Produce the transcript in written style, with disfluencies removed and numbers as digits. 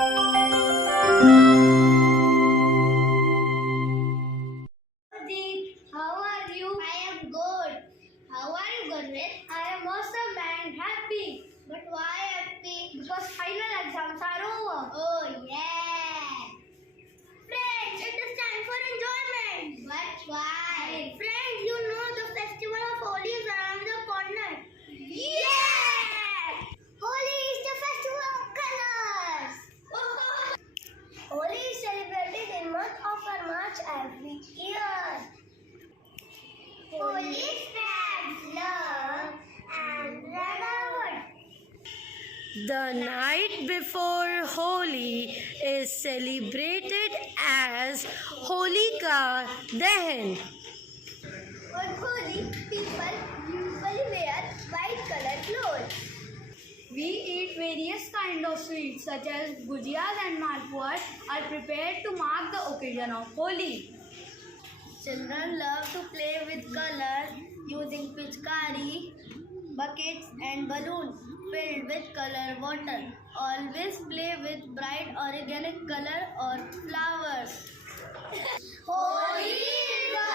How are you? I am good. How are you, Gurmeet? I am awesome and happy. But why happy? Because final exams are over. Oh yeah. Friends, it is time for enjoyment. But why? Friends, you know the festival of Holi is around the corner. Yeah! Holi is the festival of colors. Holi is celebrated in month of March every year. Holi spreads love and brotherhood. The night before Holi is celebrated as Holika Dahan. On Holi, people usually wear white colored clothes. We eat various kinds of sweets such as gujiyas and malpuas are prepared to mark the occasion of Holi. Children love to play with colors using pichkari, buckets and balloons filled with color water. Always play with bright organic color or flowers. Holi is the